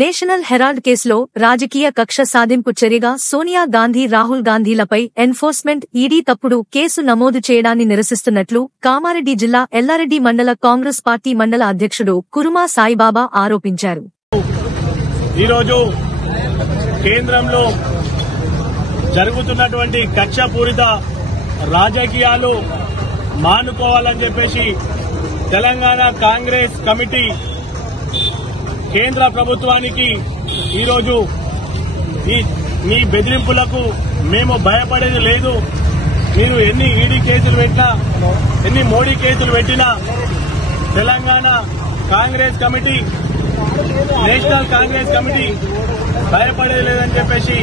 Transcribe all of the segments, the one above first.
National Herald కేసులో రాజకీయ కక్ష సాధింపు చర్యగా సోనియా గాంధీ రాహుల్ గాంధీలపై ఎన్ఫోర్స్మెంట్ ఈడీ తప్పుడు కేసు నమోదు చేయడాన్ని నిరసిస్తున్నట్లు కామారెడ్డి జిల్లా ఎల్లారెడ్డి మండల కాంగ్రెస్ పార్టీ మండల అధ్యక్షుడు కురుమా సాయిబాబా ఆరోపించారు. ఈరోజు కేంద్రంలో జరుగుతున్నటువంటి కక్షపూరిత రాజకీయాలు మానుకోవాలని చెప్పేసి తెలంగాణ కాంగ్రెస్ కమిటీ కేంద్ర ప్రభుత్వానికి ఈరోజు మీ బెదిరింపులకు మేము భయపడేది లేదు, మీరు ఎన్ని ఈడీ కేసులు పెట్టినా ఎన్ని మోడీ కేసులు పెట్టినా Telangana Congress committee national Congress committee భయపడేది లేదని చెప్పేసి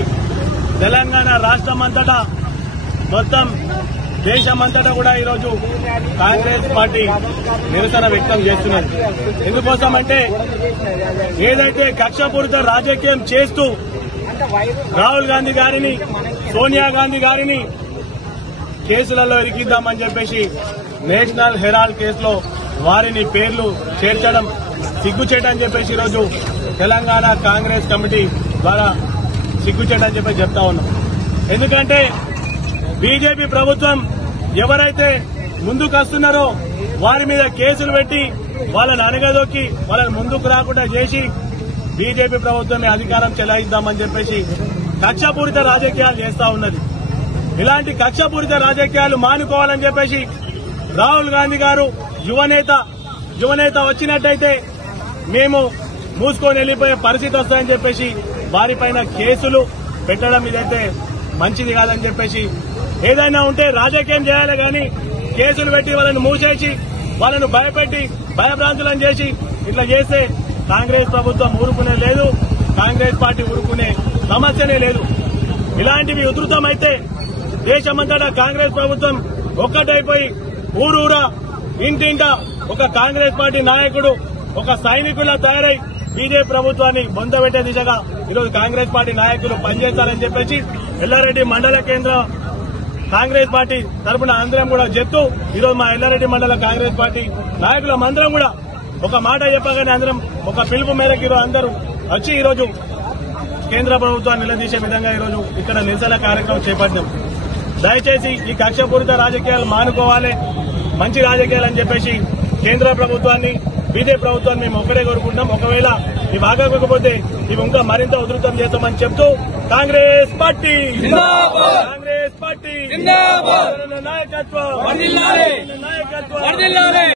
తెలంగాణ రాష్ట్రమంతటా మొత్తం దేశమంతటా కూడా ఈరోజు కాంగ్రెస్ పార్టీ నిరసన వ్యక్తం చేస్తున్నారు. ఎందుకోసమంటే ఏదైతే కక్షపూరిత రాజకీయం చేస్తూ రాహుల్ గాంధీ గారిని సోనియా గాంధీ గారిని కేసులలో ఇరికిద్దామని చెప్పేసి నేషనల్ హెరాల్డ్ కేసులో వారిని పేర్లు చేర్చడం సిగ్గుచేటని చెప్పేసి ఈరోజు తెలంగాణ కాంగ్రెస్ కమిటీ ద్వారా సిగ్గుచేటని చెప్పేసి చెప్తా ఉన్నాం. ఎందుకంటే బీజేపీ ప్రభుత్వం ఎవరైతే ముందుకు వస్తున్నారో వారి మీద కేసులు పెట్టి వాళ్ళని అనగదొక్కి వాళ్ళని ముందుకు రాకుండా చేసి బీజేపీ ప్రభుత్వమే అధికారం చెలాయిద్దామని చెప్పేసి కక్షపూరిత రాజకీయాలు చేస్తా ఉన్నది. ఇలాంటి కక్షపూరిత రాజకీయాలు మానుకోవాలని చెప్పేసి రాహుల్ గాంధీ గారు యువనేత వచ్చినట్టయితే మేము మూసుకొని వెళ్లిపోయే పరిస్థితి వస్తాయని చెప్పేసి వారిపైన కేసులు పెట్టడం ఇదైతే మంచిది కాదని చెప్పేసి ఏదైనా ఉంటే రాజకీయం చేయాలి కానీ కేసులు పెట్టి వాళ్ళని మూసేసి వాళ్ళను భయపెట్టి భయభ్రాంతులను చేసి ఇట్లా చేస్తే కాంగ్రెస్ ప్రభుత్వం ఊరుకునే లేదు, కాంగ్రెస్ పార్టీ ఊరుకునే సమస్యనే లేదు. ఇలాంటివి ఉధృతమైతే దేశమంతటా కాంగ్రెస్ ప్రభుత్వం ఒక్కటైపోయి ఊరూరా ఇంటింటా ఒక కాంగ్రెస్ పార్టీ నాయకుడు ఒక సైనికులా తయారై బీజేపీ ప్రభుత్వాన్ని బొందబెట్టే దిశగా ఈరోజు కాంగ్రెస్ పార్టీ నాయకులు పనిచేస్తారని చెప్పేసి ఎల్లారెడ్డి మండల కేంద్ర కాంగ్రెస్ పార్టీ తరఫున అందరం కూడా చెప్తూ ఈరోజు మా ఎల్లారెడ్డి మండల కాంగ్రెస్ పార్టీ నాయకుల అందరం కూడా ఒక మాట చెప్పగానే అందరం ఒక పిలుపు మేరకు ఈరోజు అందరూ వచ్చి ఈరోజు కేంద్ర ప్రభుత్వాన్ని నిలదీసే విధంగా ఈరోజు ఇక్కడ నిరసన కార్యక్రమం చేపట్టాం. దయచేసి ఈ కక్షపూరిత రాజకీయాలు మానుకోవాలి, మంచి రాజకీయాలు అని చెప్పేసి కేంద్ర ప్రభుత్వాన్ని బీజేపీ ప్రభుత్వాన్ని మేము ఒక్కడే కోరుకుంటాం. ఒకవేళ ఇవి ఆగకపోతే ఇవి ఇంకా మరింత ఉధృతం చేస్తామని చెప్తూ కాంగ్రెస్ పార్టీ నాయకత్వం